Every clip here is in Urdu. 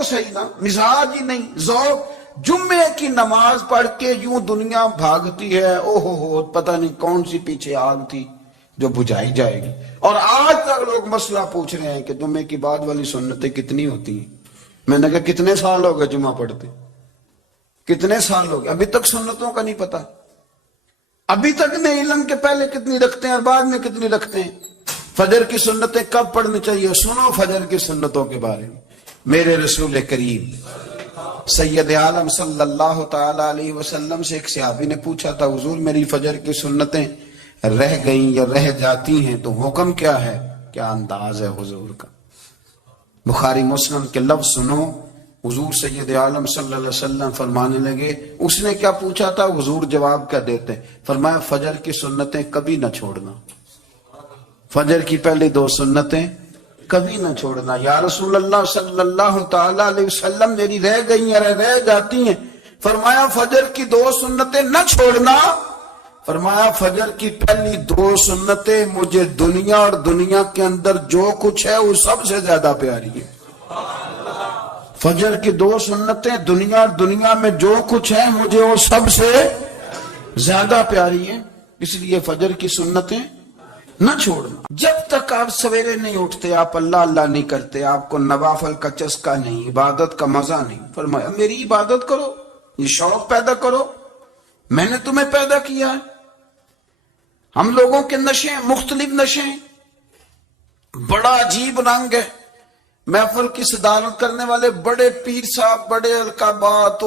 تو صحیح نا, مزاج ہی نہیں, ذوق. جمعے کی نماز پڑھ کے یوں دنیا بھاگتی ہے, او ہو پتہ نہیں کون سی پیچھے آگ تھی جو بجھائی جائے گی. اور آج تک لوگ مسئلہ پوچھ رہے ہیں کہ جمعے کی بعد والی سنتیں کتنی ہوتی ہیں. میں نے کہا کتنے سال ہو گئے جمعہ پڑھتے, کتنے سال ہو گئے, ابھی تک سنتوں کا نہیں پتا, ابھی تک نہیں علم کے پہلے کتنی رکھتے ہیں اور بعد میں کتنی رکھتے ہیں. فجر کی سنتیں کب پڑھنی چاہیے, سنو فجر کی سنتوں کے بارے میں. میرے رسول کریم سید عالم صلی اللہ تعالی علیہ وسلم سے ایک صحابی نے پوچھا تھا, حضور میری فجر کی سنتیں رہ گئیں یا رہ جاتی ہیں تو حکم کیا ہے, کیا انداز ہے حضور کا. بخاری مسلم کے لفظ سنو, حضور سید عالم صلی اللہ علیہ وسلم فرمانے لگے, اس نے کیا پوچھا تھا, حضور جواب کیا دیتے, فرمایا فجر کی سنتیں کبھی نہ چھوڑنا, فجر کی پہلی 2 سنتیں کبھی نہ چھوڑنا. یا رسول اللہ صلی اللہ تعالی علیہ وسلم میری رہ گئی یا رہ جاتی ہیں, فرمایا فجر کی 2 سنتیں نہ چھوڑنا, فرمایا فجر کی پہلی 2 سنتیں مجھے دنیا اور دنیا کے اندر جو کچھ ہے وہ سب سے زیادہ پیاری ہے. فجر کی 2 سنتیں دنیا اور دنیا میں جو کچھ ہے مجھے وہ سب سے زیادہ پیاری ہیں, اس لیے فجر کی سنتیں نہ چھوڑنا. جب تک آپ سویرے نہیں اٹھتے, آپ اللہ اللہ نہیں کرتے, آپ کو نوافل کا چسکا نہیں, عبادت کا مزہ نہیں, فرمایا میری عبادت کرو, یہ شوق پیدا کرو, میں نے تمہیں پیدا کیا ہے. ہم لوگوں کے نشے مختلف نشے, بڑا عجیب رنگ ہے. محفل کی صدارت کرنے والے بڑے پیر صاحب, بڑے القابات,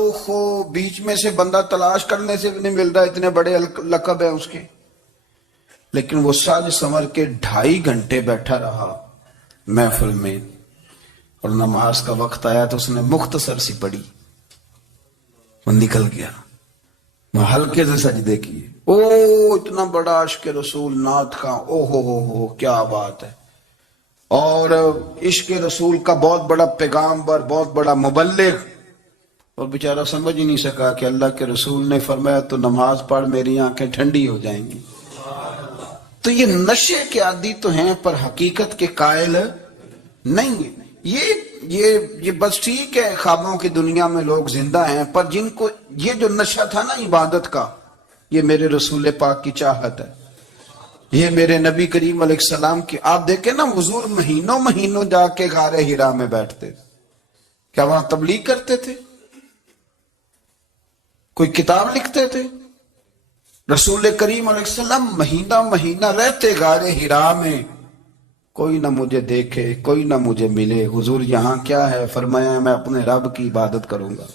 بیچ میں سے بندہ تلاش کرنے سے بھی نہیں مل رہا, اتنے بڑے لقب ہیں اس کے, لیکن وہ ساج سنور کے 2.5 گھنٹے بیٹھا رہا محفل میں, اور نماز کا وقت آیا تو اس نے مختصر سی پڑھی, وہ نکل گیا. میں ہلکے سے سجدے کیے, او اتنا بڑا عشق رسول نعت کا, او ہو کیا بات ہے. اور عشق رسول کا بہت بڑا پیغامبر, بہت بڑا مبلغ, اور بیچارہ سمجھ ہی نہیں سکا کہ اللہ کے رسول نے فرمایا تو نماز پڑھ میری آنکھیں ٹھنڈی ہو جائیں گی. تو یہ نشے کے عادی تو ہیں پر حقیقت کے قائل نہیں ہیں. یہ بس ٹھیک ہے, خوابوں کی دنیا میں لوگ زندہ ہیں, پر جن کو یہ جو نشہ تھا نا عبادت کا, یہ میرے رسول پاک کی چاہت ہے, یہ میرے نبی کریم علیہ السلام کی. آپ دیکھیں نا, حضور مہینوں جا کے غار حرا میں بیٹھتے, کیا وہاں تبلیغ کرتے تھے, کوئی کتاب لکھتے تھے؟ رسول کریم علیہ السلام مہینہ رہتے غار حرا میں, کوئی نہ مجھے دیکھے, کوئی نہ مجھے ملے. حضور یہاں کیا ہے, فرمایا میں اپنے رب کی عبادت کروں گا.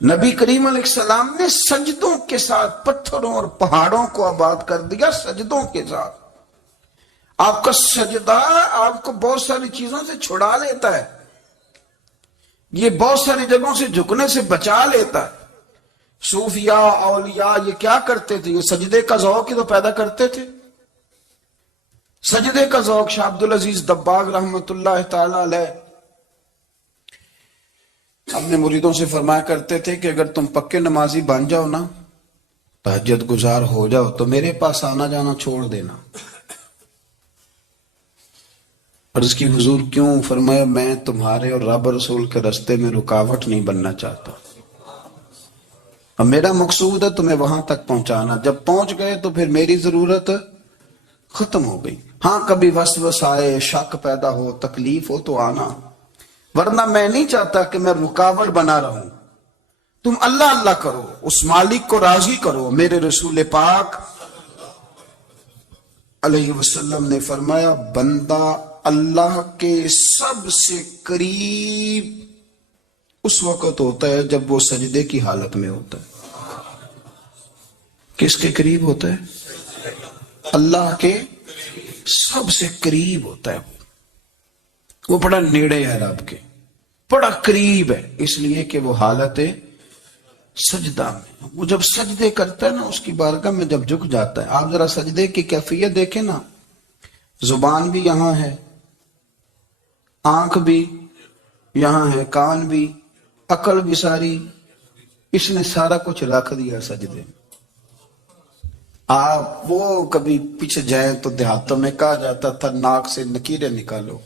نبی کریم علیہ السلام نے سجدوں کے ساتھ پتھروں اور پہاڑوں کو آباد کر دیا, سجدوں کے ساتھ. آپ کا سجدہ آپ کو بہت ساری چیزوں سے چھڑا لیتا ہے, یہ بہت ساری جگہوں سے جھکنے سے بچا لیتا ہے. صوفیاء اولیاء یہ کیا کرتے تھے, یہ سجدے کا ذوق ہی تو پیدا کرتے تھے. سجدے کا ذوق. شاہ عبدالعزیز دباغ رحمت اللہ تعالی علیہ اپنے مریدوں سے فرمایا کرتے تھے کہ اگر تم پکے نمازی بن جاؤ نا, تہجد گزار ہو جاؤ, تو میرے پاس آنا جانا چھوڑ دینا. اور اس کی حضور کیوں؟ فرمایا میں تمہارے اور رب رسول کے رستے میں رکاوٹ نہیں بننا چاہتا, اور میرا مقصود ہے تمہیں وہاں تک پہنچانا. جب پہنچ گئے تو پھر میری ضرورت ختم ہو گئی. ہاں کبھی وسوس آئے, شک پیدا ہو, تکلیف ہو تو آنا, ورنہ میں نہیں چاہتا کہ میں رکاوٹ بنا رہوں. تم اللہ اللہ کرو, اس مالک کو راضی کرو. میرے رسول پاک علیہ وسلم نے فرمایا بندہ اللہ کے سب سے قریب اس وقت ہوتا ہے جب وہ سجدے کی حالت میں ہوتا ہے. کس کے قریب ہوتا ہے؟ اللہ کے سب سے قریب ہوتا ہے. وہ بڑا نیڑے ہے رب کے, بڑا قریب ہے, اس لیے کہ وہ حالت سجدہ میں. وہ جب سجدے کرتا ہے نا, اس کی بارگاہ میں جب جھک جاتا ہے. آپ ذرا سجدے کی کیفیت دیکھیں نا, زبان بھی یہاں ہے, آنکھ بھی یہاں ہے, کان بھی, عقل بھی ساری, اس نے سارا کچھ رکھ دیا سجدے میں. آپ وہ کبھی پیچھے جائیں تو دیہاتوں میں کہا جاتا تھا ناک سے نکیریں نکالو,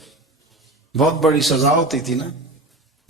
بہت بڑی سزا ہوتی تھی نا.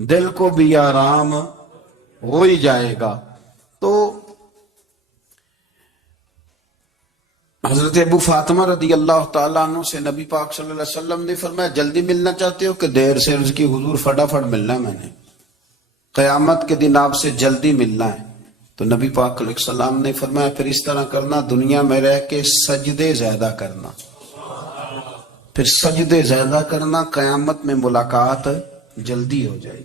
دل کو بھی آرام ہو ہی جائے گا. تو حضرت ابو فاطمہ رضی اللہ تعالیٰ عنہ سے نبی پاک صلی اللہ علیہ وسلم نے فرمایا جلدی ملنا چاہتے ہو کہ دیر سے؟ عرض کی حضور فٹافٹ ملنا ہے، میں نے قیامت کے دن آپ سے جلدی ملنا ہے. تو نبی پاک علیہ السلام نے فرمایا پھر اس طرح کرنا، دنیا میں رہ کے سجدے زیادہ کرنا، پھر سجدے زیادہ کرنا، قیامت میں ملاقات جلدی ہو جائے گی،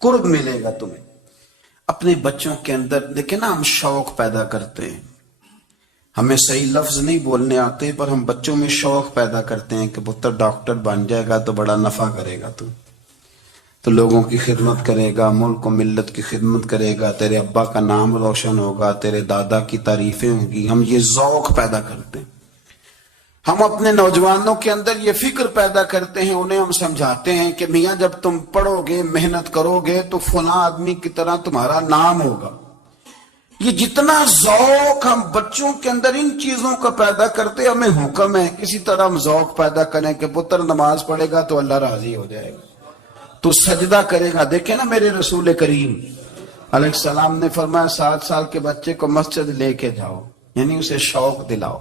قرب ملے گا تمہیں. اپنے بچوں کے اندر دیکھیں نا، ہم شوق پیدا کرتے ہیں، ہمیں صحیح لفظ نہیں بولنے آتے پر ہم بچوں میں شوق پیدا کرتے ہیں کہ پتر ڈاکٹر بن جائے گا تو بڑا نفع کرے گا، تو لوگوں کی خدمت کرے گا، ملک و ملت کی خدمت کرے گا، تیرے ابا کا نام روشن ہوگا، تیرے دادا کی تعریفیں ہوں گی. ہم یہ ذوق پیدا کرتے ہیں. ہم اپنے نوجوانوں کے اندر یہ فکر پیدا کرتے ہیں، انہیں ہم سمجھاتے ہیں کہ میاں جب تم پڑھو گے، محنت کرو گے تو فلاں آدمی کی طرح تمہارا نام ہوگا. یہ جتنا ذوق ہم بچوں کے اندر ان چیزوں کا پیدا کرتے، ہمیں حکم ہے کسی طرح ہم ذوق پیدا کریں کہ پتر نماز پڑھے گا تو اللہ راضی ہو جائے گا، تو سجدہ کرے گا. دیکھیں نا میرے رسول کریم علیہ السلام نے فرمایا 7 سال کے بچے کو مسجد لے کے جاؤ، یعنی اسے شوق دلاؤ،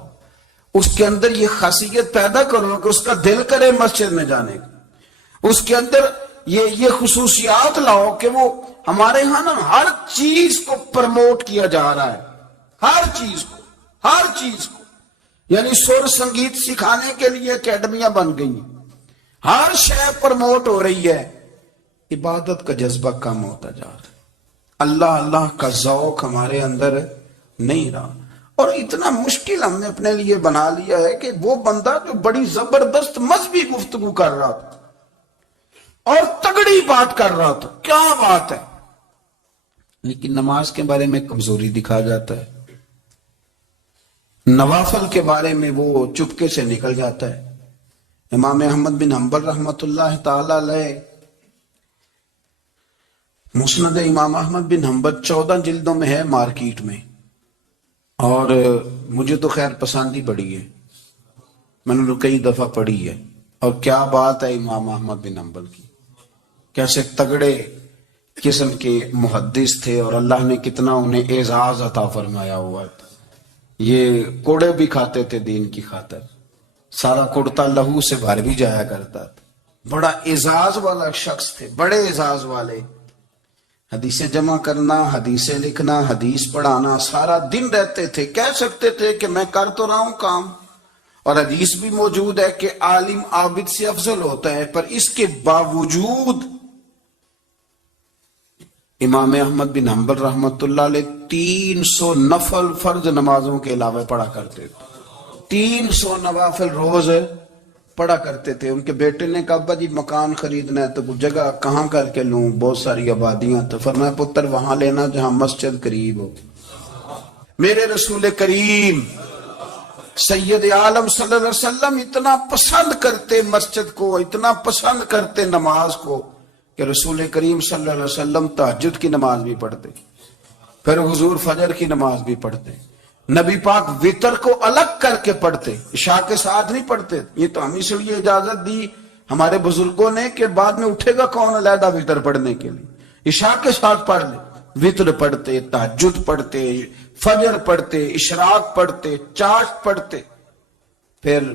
اس کے اندر یہ خاصیت پیدا کرو کہ اس کا دل کرے مسجد میں جانے کا، اس کے اندر یہ خصوصیات لاؤ کہ وہ ہمارے ہاں نا ہر چیز کو پرموٹ کیا جا رہا ہے، ہر چیز کو یعنی سر سنگیت سکھانے کے لیے اکیڈمیاں بن گئی ہیں، ہر شے پرموٹ ہو رہی ہے. عبادت کا جذبہ کم ہوتا جا رہا ہے، اللہ کا ذوق ہمارے اندر نہیں رہا. اور اتنا مشکل ہم نے اپنے لیے بنا لیا ہے کہ وہ بندہ جو بڑی زبردست مذہبی گفتگو کر رہا تھا اور تگڑی بات کر رہا تھا، کیا بات ہے، لیکن نماز کے بارے میں کمزوری دکھا جاتا ہے، نوافل کے بارے میں وہ چپکے سے نکل جاتا ہے. امام احمد بن حنبل رحمت اللہ تعالی علیہ، مسند امام احمد بن حنبل 14 جلدوں میں ہے مارکیٹ میں، اور مجھے تو خیر پسند ہی پڑی ہے، میں نے کئی دفعہ پڑھی ہے. اور کیا بات ہے امام احمد بن حنبل کی، کیسے تگڑے قسم کے محدث تھے اور اللہ نے کتنا انہیں اعزاز عطا فرمایا ہوا تھا. یہ کوڑے بھی کھاتے تھے دین کی خاطر، سارا کرتا لہو سے بھر بھی جایا کرتا تھا. بڑا اعزاز والا شخص تھے، بڑے اعزاز والے. حدیثیں جمع کرنا، حدیثیں لکھنا، حدیث پڑھانا، سارا دن رہتے تھے. کہہ سکتے تھے کہ میں کر تو رہا ہوں کام، اور حدیث بھی موجود ہے کہ عالم عابد سے افضل ہوتا ہے، پر اس کے باوجود امام احمد بن حنبل رحمت اللہ علیہ 300 نفل فرض نمازوں کے علاوہ پڑھا کرتے تھے. 300 نوافل روز پڑھا کرتے تھے. ان کے بیٹے نے کہا ابا جی مکان خریدنا ہے تو جگہ کہاں کر کے لوں، بہت ساری آبادیاں. تو فرمایا پتر وہاں لینا جہاں مسجد قریب ہو. میرے رسول کریم سید عالم صلی اللہ علیہ وسلم اتنا پسند کرتے مسجد کو، اتنا پسند کرتے نماز کو کہ رسول کریم صلی اللہ علیہ وسلم تہجد کی نماز بھی پڑھتے، پھر حضور فجر کی نماز بھی پڑھتے. نبی پاک وتر کو الگ کر کے پڑھتے، عشاء کے ساتھ نہیں پڑھتے. یہ تو ہم اس لیے اجازت دی ہمارے بزرگوں نے کہ بعد میں اٹھے گا کون علیحدہ وتر پڑھنے کے لیے، عشاء کے ساتھ پڑھ لے. وتر پڑھتے، تہجد پڑھتے، فجر پڑھتے، اشراق پڑھتے، چاشت پڑھتے، پھر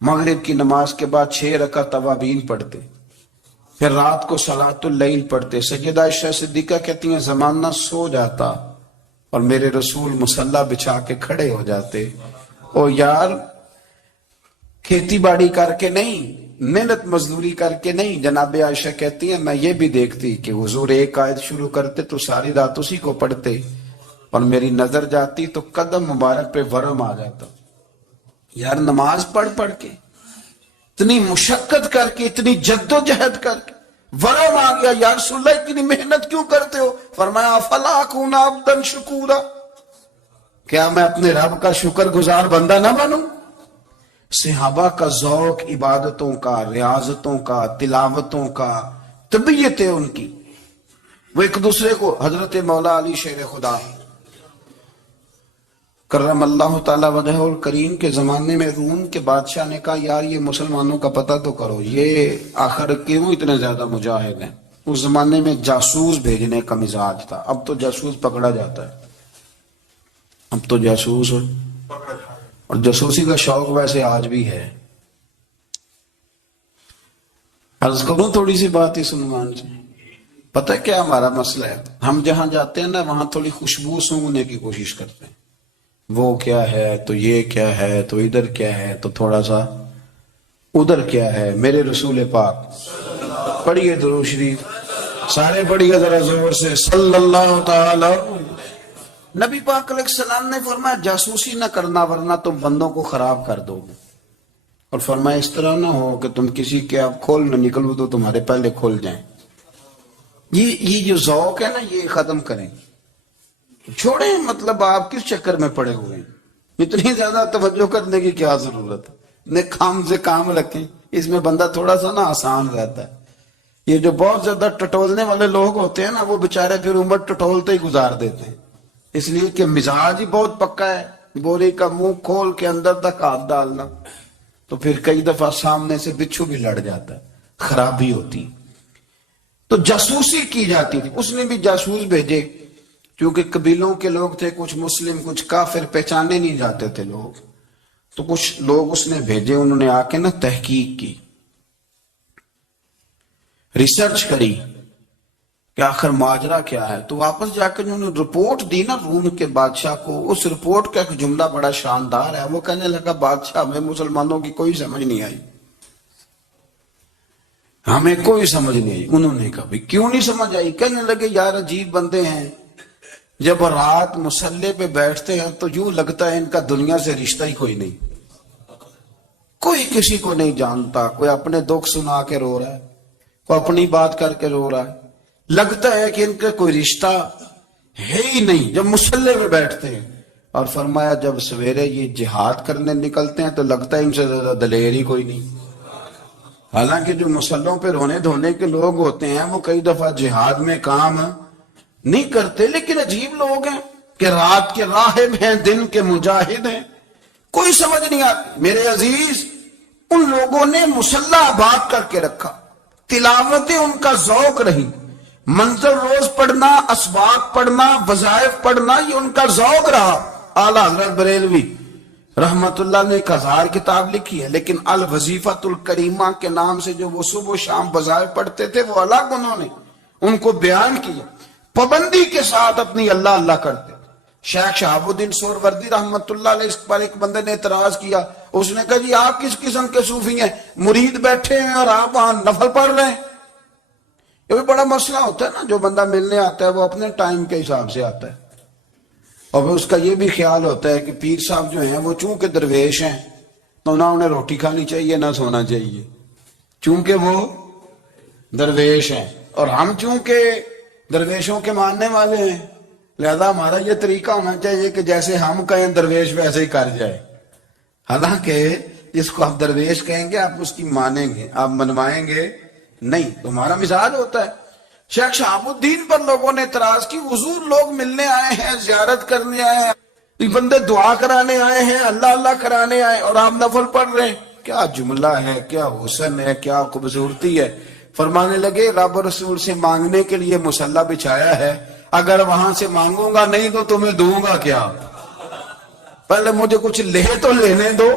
مغرب کی نماز کے بعد 6 رکعت اوابین پڑھتے، پھر رات کو صلاۃ اللیل پڑھتے. سیدہ عائشہ صدیقہ کہتی ہیں زمانہ سو جاتا اور میرے رسول مصلی بچھا کے کھڑے ہو جاتے. او یار کھیتی باڑی کر کے نہیں، محنت مزدوری کر کے نہیں. جناب عائشہ کہتی ہیں میں یہ بھی دیکھتی کہ حضور ایک آیت شروع کرتے تو ساری رات اسی کو پڑھتے، اور میری نظر جاتی تو قدم مبارک پہ ورم آ جاتا. یار نماز پڑھ پڑھ کے، اتنی مشقت کر کے، اتنی جد و جہد کر کے ورم آ گیا. یا رسول اللہ اتنی محنت کیوں کرتے ہو؟ فرمایا افلا اکون عبدا شکورا، کیا میں اپنے رب کا شکر گزار بندہ نہ بنوں؟ صحابہ کا ذوق عبادتوں کا، ریاضتوں کا، تلاوتوں کا، طبیعت ہے ان کی. وہ ایک دوسرے کو، حضرت مولا علی شیر خدا کرم اللہ تعالی وجہہ الکریم کے زمانے میں روم کے بادشاہ نے کہا یار یہ مسلمانوں کا پتہ تو کرو، یہ آخر کیوں اتنے زیادہ مجاہد ہیں. اس زمانے میں جاسوس بھیجنے کا مزاج تھا. اب تو جاسوس پکڑا جاتا ہے. اب تو جاسوس اور جاسوسی کا شوق ویسے آج بھی ہے. عرض کروں تھوڑی سی بات اس عنوان سے. پتہ ہے کیا ہمارا مسئلہ ہے؟ ہم جہاں جاتے ہیں نا وہاں تھوڑی خوشبو سونگنے کی کوشش کرتے ہیں. وہ کیا ہے تو یہ کیا ہے تو ادھر کیا ہے تو تھوڑا سا ادھر کیا ہے. میرے رسول پاک پڑھیے درود شریف سارے پڑھیے ذرا زور سے صلی اللہ تعالی. نبی پاک علیہ السلام نے فرمایا جاسوسی نہ کرنا ورنہ تم بندوں کو خراب کر دو گے. اور فرمایا اس طرح نہ ہو کہ تم کسی کے آپ کھول نہ نکلو تو تمہارے پہلے کھول جائیں. یہ جو ذوق ہے نا یہ ختم کریں. چھوڑیں مطلب آپ کس چکر میں پڑے ہوئے ہیں. اتنی زیادہ توجہ کرنے کی کیا ضرورت ہے. کام سے کام رکھیں. اس میں بندہ تھوڑا سا نا آسان رہتا ہے. یہ جو بہت زیادہ ٹٹولنے والے لوگ ہوتے ہیں نا وہ بےچارے پھر عمر ٹٹولتے ہی گزار دیتے ہیں. اس لیے کہ مزاج ہی بہت پکا ہے. بوری کا منہ کھول کے اندر تک ہاتھ ڈالنا تو پھر کئی دفعہ سامنے سے بچھو بھی لڑ جاتا ہے. خرابی ہوتی. تو جاسوسی کی جاتی تھی. اس نے بھی جاسوس بھیجے کیونکہ قبیلوں کے لوگ تھے کچھ مسلم کچھ کافر پہچانے نہیں جاتے تھے لوگ. تو کچھ لوگ اس نے بھیجے. انہوں نے آ کے نا تحقیق کی ریسرچ کری کہ آخر ماجرا کیا ہے. تو واپس جا کے انہوں نے رپورٹ دی نا روم کے بادشاہ کو. اس رپورٹ کا ایک جملہ بڑا شاندار ہے. وہ کہنے لگا بادشاہ ہمیں مسلمانوں کی کوئی سمجھ نہیں آئی. ہمیں کوئی سمجھ نہیں آئی. انہوں نے کہا بھئی کیوں نہیں سمجھ آئی. کہنے لگے یار عجیب بندے ہیں. جب رات مصلے پہ بیٹھتے ہیں تو یوں لگتا ہے ان کا دنیا سے رشتہ ہی کوئی نہیں. کوئی کسی کو نہیں جانتا. کوئی اپنے دکھ سنا کے رو رہا ہے کوئی اپنی بات کر کے رو رہا ہے. لگتا ہے کہ ان کا کوئی رشتہ ہے ہی نہیں جب مصلے پہ بیٹھتے ہیں. اور فرمایا جب سویرے یہ جہاد کرنے نکلتے ہیں تو لگتا ہے ان سے زیادہ دلیر ہی کوئی نہیں. حالانکہ جو مصلوں پہ رونے دھونے کے لوگ ہوتے ہیں وہ کئی دفعہ جہاد میں کام نہیں کرتے. لیکن عجیب لوگ ہیں کہ رات کے راہب ہیں دن کے مجاہد ہیں. کوئی سمجھ نہیں آتی. میرے عزیز ان لوگوں نے مصلہ آباد کر کے رکھا. تلاوتیں ان کا ذوق رہی. منظر روز پڑھنا اسباق پڑھنا وظائف پڑھنا یہ ان کا ذوق رہا. اعلیٰ حضرت بریلوی رحمت اللہ نے 1000 کتاب لکھی ہے لیکن الوظیفۃ الکریمہ کے نام سے جو وہ صبح و شام وظائف پڑھتے تھے وہ الگ انہوں نے ان کو بیان کیا. پابندی کے ساتھ اپنی اللہ اللہ کرتے. شیخ شہاب الدین سہروردی رحمت اللہ علیہ اس پر ایک بندے نے اعتراض کیا. اس نے کہا جی آپ کس قسم کے صوفی ہیں مرید بیٹھے ہیں اور آپ وہاں نفل پڑھ رہے ہیں. یہ بھی بڑا مسئلہ ہوتا ہے نا. جو بندہ ملنے آتا ہے وہ اپنے ٹائم کے حساب سے آتا ہے اور پھر اس کا یہ بھی خیال ہوتا ہے کہ پیر صاحب جو ہیں وہ چونکہ درویش ہیں تو نہ انہیں روٹی کھانی چاہیے نہ سونا چاہیے چونکہ وہ درویش ہیں. اور ہم چونکہ درویشوں کے ماننے والے ہیں لہذا ہمارا یہ طریقہ ہونا چاہیے کہ جیسے ہم کہیں درویش ویسے ہی کر جائے. حالانکہ جس کو آپ درویش کہیں گے آپ اس کی مانیں گے آپ منوائیں گے نہیں. تمہارا مزاج ہوتا ہے. شیخ شہاب الدین پر لوگوں نے اعتراض کی. حضور لوگ ملنے آئے ہیں زیارت کرنے آئے ہیں یہ بندے دعا کرانے آئے ہیں اللہ اللہ کرانے آئے اور آپ نفل پڑھ رہے ہیں. کیا جملہ ہے کیا حسن ہے کیا خوبصورتی ہے. فرمانے لگے رب رسول سے مانگنے کے لیے مصلی بچھایا ہے. اگر وہاں سے مانگوں گا نہیں تو تمہیں دوں گا کیا. پہلے مجھے کچھ لے تو لینے دو.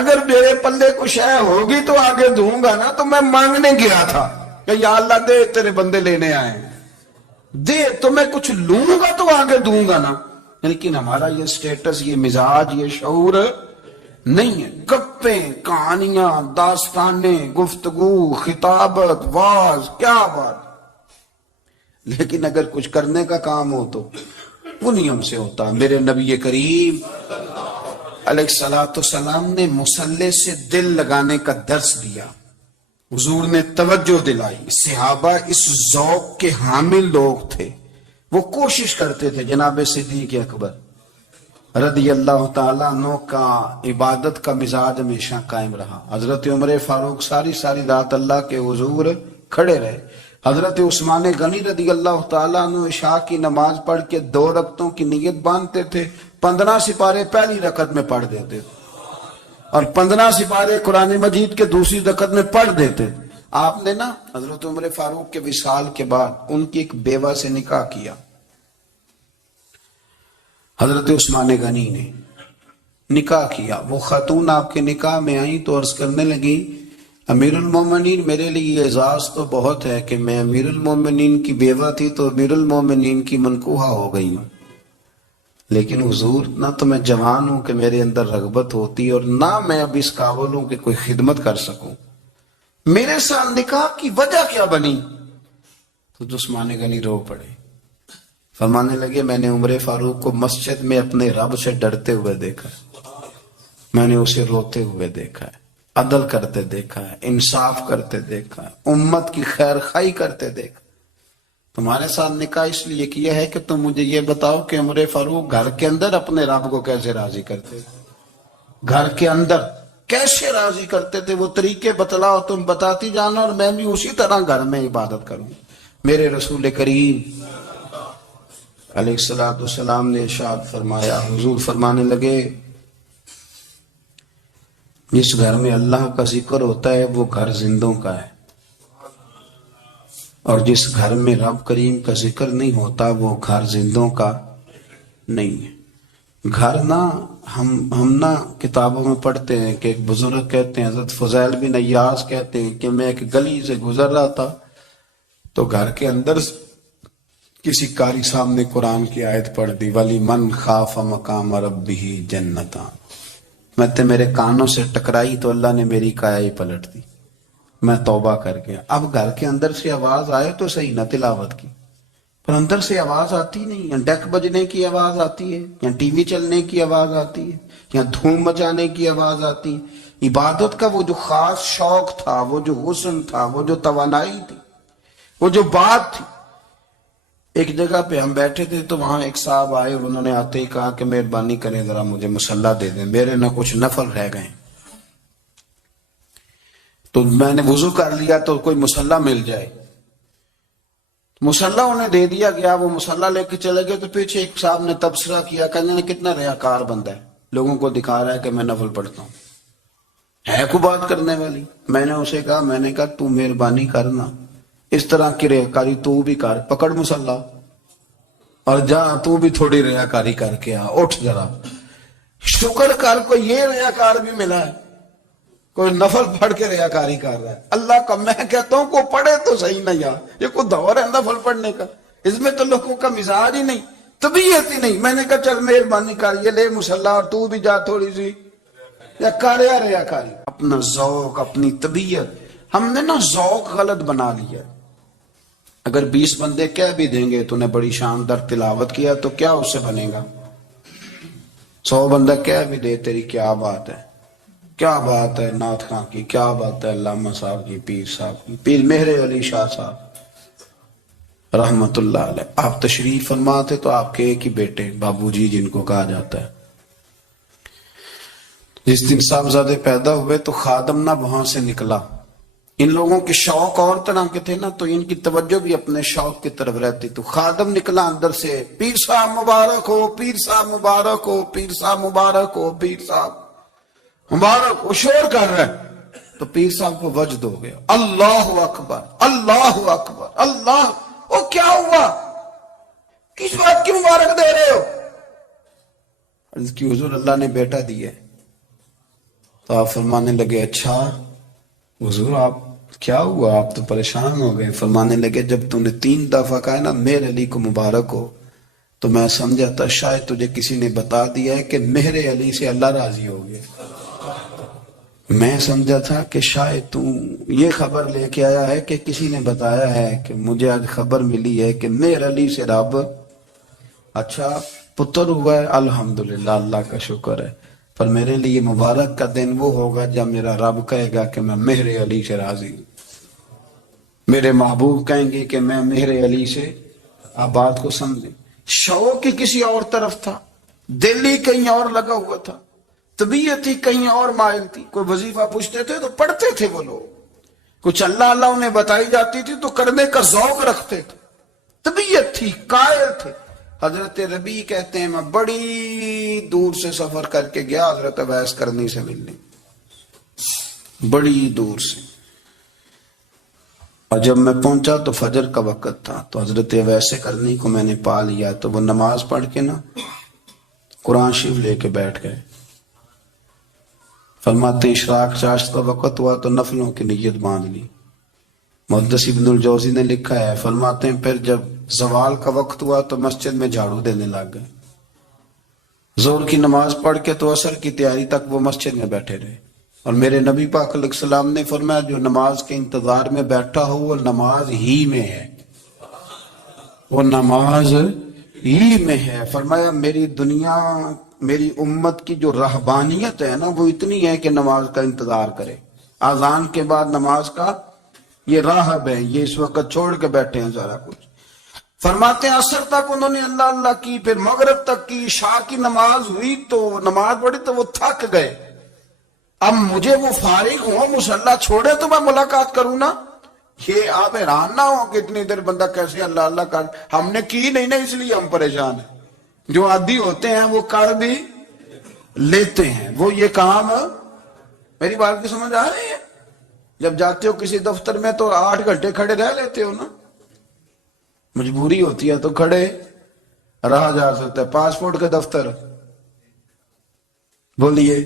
اگر میرے پلے کچھ ہے ہوگی تو آگے دوں گا نا. تو میں مانگنے گیا تھا کہ یا اللہ دے تیرے بندے لینے آئے ہیں دے تو میں کچھ لوں گا تو آگے دوں گا نا. لیکن ہمارا یہ سٹیٹس یہ مزاج یہ شعور نہیں ہے. گپیں کہانیاں داستانیں گفتگو خطابت واز کیا بات. لیکن اگر کچھ کرنے کا کام ہو تو وہ نہیں ہم سے ہوتا. میرے نبی کریم علیہ السلام نے مصلی سے دل لگانے کا درس دیا. حضور نے توجہ دلائی. صحابہ اس ذوق کے حامل لوگ تھے. وہ کوشش کرتے تھے. جناب صدیق اکبر رضی اللہ تعالیٰ عنہ کا عبادت کا مزاج ہمیشہ قائم رہا. حضرت عمر فاروق ساری رات اللہ کے حضور کھڑے رہے. حضرت عثمان غنی رضی اللہ تعالیٰ عنہ عشاء کی نماز پڑھ کے 2 رکعتوں کی نیت باندھتے تھے. 15 سپارے پہلی رکعت میں پڑھ دیتے تھے اور 15 سپارے قرآن مجید کے دوسری رکعت میں پڑھ دیتے. آپ نے نا حضرت عمر فاروق کے وصال کے بعد ان کی ایک بیوہ سے نکاح کیا، حضرت عثمان غنی نے نکاح کیا۔ وہ خاتون آپ کے نکاح میں آئیں تو عرض کرنے لگی امیر المومنین میرے لیے یہ اعزاز تو بہت ہے کہ میں امیر المومنین کی بیوہ تھی تو امیر المومنین کی منکوحہ ہو گئی ہوں، لیکن حضور نہ تو میں جوان ہوں کہ میرے اندر رغبت ہوتی اور نہ میں اب اس قابل ہوں کہ کوئی خدمت کر سکوں، میرے ساتھ نکاح کی وجہ کیا بنی؟ تو عثمان غنی رو پڑے، فرمانے لگے میں نے عمر فاروق کو مسجد میں اپنے رب سے ڈرتے ہوئے دیکھا ہے، میں نے اسے روتے ہوئے دیکھا ہے، عدل کرتے دیکھا ہے، انصاف کرتے دیکھا ہے، امت کی خیر خواہی کرتے دیکھا۔ تمہارے ساتھ نکاح اس لیے کیا ہے کہ تم مجھے یہ بتاؤ کہ عمر فاروق گھر کے اندر اپنے رب کو کیسے راضی کرتے، گھر کے اندر کیسے راضی کرتے تھے، وہ طریقے بتلاؤ، تم بتاتی جانا اور میں بھی اسی طرح گھر میں عبادت کروں۔ میرے رسول کریم علیہ السلام نے ارشاد فرمایا، حضور فرمانے لگے جس گھر میں اللہ کا ذکر ہوتا ہے وہ گھر زندوں کا ہے، اور جس گھر میں رب کریم کا ذکر نہیں ہوتا وہ گھر زندوں کا نہیں ہے۔ گھر نا ہم نا کتابوں میں پڑھتے ہیں کہ ایک بزرگ کہتے ہیں، حضرت فضیل بن عیاض کہتے ہیں کہ میں ایک گلی سے گزر رہا تھا تو گھر کے اندر کسی قاری صاحب نے قرآن کی آیت پڑھ دی، ولی من خاف مقام ربہ جنتاں، میں تے میرے کانوں سے ٹکرائی تو اللہ نے میری کایا ہی پلٹ دی، میں توبہ کر گیا۔ اب گھر کے اندر سے آواز آئے تو صحیح نہ تلاوت کی، پر اندر سے آواز آتی نہیں، یا ڈیک بجنے کی آواز آتی ہے، یا ٹی وی چلنے کی آواز آتی ہے، یا دھوم مچانے کی آواز آتی ہے۔ عبادت کا وہ جو خاص شوق تھا، وہ جو حسن تھا، وہ جو توانائی تھی، وہ جو بات تھی۔ ایک جگہ پہ ہم بیٹھے تھے تو وہاں ایک صاحب آئے اور انہوں نے آتے ہی کہا کہ مہربانی کریں ذرا مجھے مصلی دے دیں، میرے نہ کچھ نفل رہ گئے۔ تو میں نے وضو کر لیا تو کوئی مصلی مل جائے، مصلی انہیں دے دیا گیا، وہ مصلی لے کے چلے گئے تو پیچھے ایک صاحب نے تبصرہ کیا، کہنے نے کتنا ریاکار بندہ ہے، لوگوں کو دکھا رہا ہے کہ میں نفل پڑھتا ہوں، ہے کوئی بات کرنے والی؟ میں نے اسے کہا، میں نے کہا تو مہربانی کرنا اس طرح کی ریاکاری تو بھی کر، پکڑ مصلی اور جا تو بھی تھوڑی ریاکاری کر کے آ، اٹھ ذرا شکر کر، کوئی یہ ریاکار بھی ملا ہے، کوئی نفل پڑھ کے ریاکاری کر رہا ہے۔ اللہ کا میں کہتا ہوں کو پڑھے تو صحیح نہ، یار یہ کوئی دور ہے نفل پڑھنے کا، اس میں تو لوگوں کا مزاج ہی نہیں، طبیعت ہی نہیں۔ میں نے کہا چل مہربانی کر، یہ لے مصلی اور تو بھی جا تھوڑی سی یا کر یا ریاکاری۔ اپنا ذوق، اپنی طبیعت، ہم نے نا ذوق غلط بنا لیا۔ اگر 20 بندے کہہ بھی دیں گے تو نے بڑی شاندار تلاوت کیا تو کیا اس سے بنے گا؟ 100 بندہ کہہ بھی دے تیری کیا بات ہے، کیا بات ہے نعت خاں کی، کیا بات ہے علامہ صاحب کی، پیر صاحب کی، پیر مہر علی شاہ صاحب رحمت اللہ علیہ۔ آپ تشریف فرما تھے تو آپ کے ایک ہی بیٹے بابو جی جن کو کہا جاتا ہے، جس دن صاحبزادے پیدا ہوئے تو خادم نہ وہاں سے نکلا۔ ان لوگوں کے شوق اور طرح کے تھے نا تو ان کی توجہ بھی اپنے شوق کی طرف رہتی، تو خادم نکلا اندر سے، پیر صاحب مبارک ہو، پیر صاحب مبارک ہو، پیر صاحب مبارک ہو، پیر صاحب مبارک، وہ شور کر رہا ہے۔ تو پیر صاحب کو وجد ہو گیا، اللہ اکبر، اللہ اکبر، اللہ، وہ کیا ہوا، کس بات کی مبارک دے رہے ہو؟ عرض کی حضور اللہ نے بیٹا دیا ہے۔ تو آپ فرمانے لگے اچھا حضور آپ کیا ہوا، آپ تو پریشان ہو گئے۔ فرمانے لگے جب تو نے 3 دفعہ کہا نا مہر علی کو مبارک ہو تو میں سمجھا تھا شاید تجھے کسی نے بتا دیا ہے کہ مہر علی سے اللہ راضی ہو گیا، میں سمجھا تھا کہ شاید تو یہ خبر لے کے آیا ہے کہ کسی نے بتایا ہے کہ مجھے آج خبر ملی ہے کہ مہر علی سے رب، اچھا پتر ہوا ہے، الحمدللہ اللہ کا شکر ہے، پر میرے لیے مبارک کا دن وہ ہوگا جب میرا رب کہے گا کہ میں مہر علی سے راضی ہوں، میرے محبوب کہیں گے کہ میں مہر علی سے۔ آپ بات کو سمجھیں، شوق ہی کسی اور طرف تھا، دل ہی کہیں اور لگا ہوا تھا، طبیعت ہی کہیں اور مائل تھی۔ کوئی وظیفہ پوچھتے تھے تو پڑھتے تھے وہ لوگ، کچھ اللہ اللہ انہیں بتائی جاتی تھی تو کرنے کا ذوق رکھتے تھے، طبیعت تھی، قائل تھے۔ حضرت ربیع کہتے ہیں میں بڑی دور سے سفر کر کے گیا حضرت اویس کرنی سے ملنے، بڑی دور سے، اور جب میں پہنچا تو فجر کا وقت تھا، تو حضرت ویسے کرنی کو میں نے پا لیا، تو وہ نماز پڑھ کے نا قرآن شریف لے کے بیٹھ گئے۔ فرماتے اشراق چاشت کا وقت ہوا تو نفلوں کی نیت باندھ لی۔ محدث ابن الجوزی نے لکھا ہے، فرماتے ہیں پھر جب زوال کا وقت ہوا تو مسجد میں جھاڑو دینے لگ گئے۔ ظہر کی نماز پڑھ کے تو عصر کی تیاری تک وہ مسجد میں بیٹھے رہے، اور میرے نبی پاک علیہ السلام نے فرمایا جو نماز کے انتظار میں بیٹھا ہو وہ نماز ہی میں ہے، وہ نماز ہی میں ہے۔ فرمایا میری دنیا، میری امت کی جو رہبانیت ہے نا وہ اتنی ہے کہ نماز کا انتظار کرے، اذان کے بعد نماز کا یہ راہب ہے، یہ اس وقت چھوڑ کے بیٹھے ہیں سارا کچھ۔ فرماتے ہیں عصر تک انہوں نے اللہ اللہ کی، پھر مغرب تک کی، عشاء کی نماز ہوئی تو نماز پڑھی تو وہ تھک گئے۔ اب مجھے وہ فارغ ہوں، مصلی چھوڑے تو میں ملاقات کروں نا۔ یہ آپ حیران نہ ہو کہ اتنی دیر بندہ کیسے اللہ اللہ کر، ہم نے کی نہیں نا اس لیے ہم پریشان ہیں۔ جو عادی ہوتے ہیں وہ کر بھی لیتے ہیں، وہ یہ کام، میری بات کی سمجھ آ رہی ہے؟ جب جاتے ہو کسی دفتر میں تو 8 گھنٹے کھڑے رہ لیتے ہو نا، مجبوری ہوتی ہے تو کھڑے رہا جا سکتا ہے۔ پاسپورٹ کا دفتر بولیے،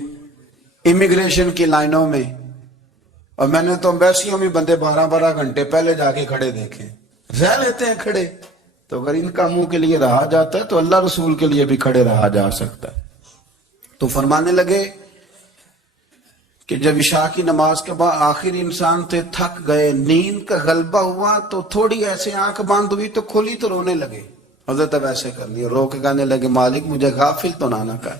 امیگریشن کی لائنوں میں، اور میں نے تو ایمبیسیوں میں بندے 12 گھنٹے پہلے جا کے کھڑے دیکھے، رہ لیتے ہیں کھڑے۔ تو اگر ان کا منہ کے لیے رہا جاتا ہے تو اللہ رسول کے لیے بھی کھڑے رہا جا سکتا ہے۔ تو فرمانے لگے کہ جب عشاء کی نماز کے بعد آخر انسان تھے، تھک گئے، نیند کا غلبہ ہوا تو تھوڑی ایسے آنکھ بند ہوئی تو کھلی تو رونے لگے۔ حضرت اب ایسے کر لیا، رو کے کہنے لگے مالک مجھے غافل تو نہ کر،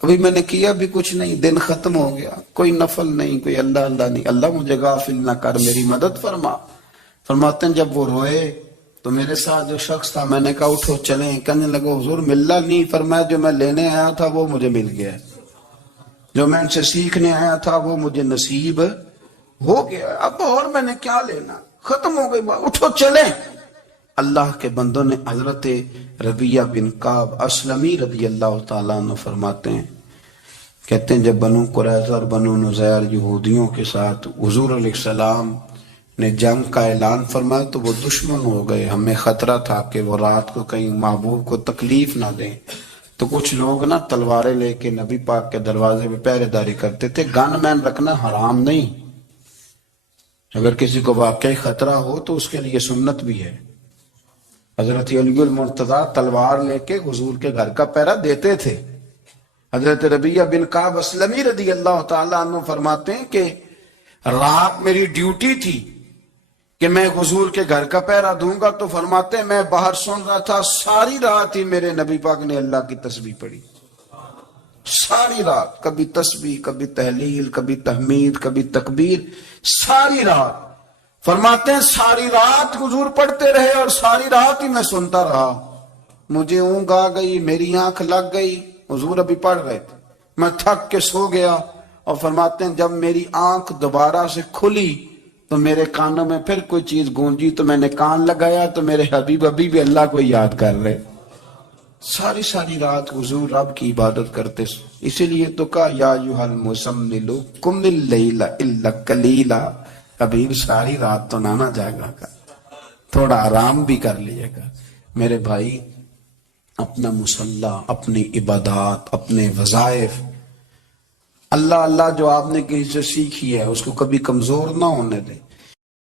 ابھی میں نے کیا بھی کچھ نہیں، دن ختم ہو گیا، کوئی نفل نہیں، کوئی اللہ اللہ نہیں، اللہ مجھے غافل نہ کر، میری مدد فرما۔ فرماتے ہیں جب وہ روئے تو میرے ساتھ جو شخص تھا، میں نے کہا اٹھو چلیں، کہنے لگا حضور ملنا نہیں، فرمایا جو میں لینے آیا تھا وہ مجھے مل گیا، جو میں ان سے سیکھنے آیا تھا وہ مجھے نصیب ہو گیا، اب اور میں نے کیا لینا، ختم ہو گئی بات، اٹھو چلیں۔ اللہ کے بندوں نے حضرت ربیہ بن کعب اسلمی رضی اللہ تعالیٰ عنہ فرماتے ہیں، کہتے ہیں جب بنو قریظہ اور بنو نذیر یہودیوں کے ساتھ حضور علیہ السلام نے جنگ کا اعلان فرمایا تو وہ دشمن ہو گئے، ہمیں خطرہ تھا کہ وہ رات کو کہیں محبوب کو تکلیف نہ دیں، تو کچھ لوگ نا تلواریں لے کے نبی پاک کے دروازے پہ پہرے داری کرتے تھے۔ گن مین رکھنا حرام نہیں، اگر کسی کو واقعی خطرہ ہو تو اس کے لیے سنت بھی ہے۔ حضرت علی المرتضیٰ تلوار لے کے حضور کے گھر کا پہرا دیتے تھے۔ حضرت ربیہ بن کعب اسلمی رضی اللہ تعالیٰ عنہ فرماتے ہیں کہ رات میری ڈیوٹی تھی کہ میں حضور کے گھر کا پہرا دوں گا، تو فرماتے ہیں میں باہر سن رہا تھا، ساری رات ہی میرے نبی پاک نے اللہ کی تسبیح پڑھی، ساری رات، کبھی تسبیح، کبھی تحلیل، کبھی تحمید، کبھی تکبیر، ساری رات۔ فرماتے ہیں ساری رات حضور پڑھتے رہے اور ساری رات ہی میں سنتا رہا، مجھے اونگ آ گئی، میری آنکھ لگ گئی، حضور ابھی پڑھ رہے تھے، میں تھک کے سو گیا۔ اور فرماتے ہیں جب میری آنکھ دوبارہ سے کھلی تو میرے کانوں میں پھر کوئی چیز گونجی، تو میں نے کان لگایا تو میرے حبیب ابھی بھی اللہ کو یاد کر رہے، ساری رات حضور رب کی عبادت کرتے۔ اسی لیے تو کہا یا ایھا المزمل قم اللیل الا قلیلا، حبیب ساری رات تو نہ جاگا کر، تھوڑا آرام بھی کر لیے گا۔ میرے بھائی اپنا مصلی، اپنی عبادات، اپنے وظائف، اللہ اللہ جو آپ نے کسی سے سیکھی ہے اس کو کبھی کمزور نہ ہونے دیں۔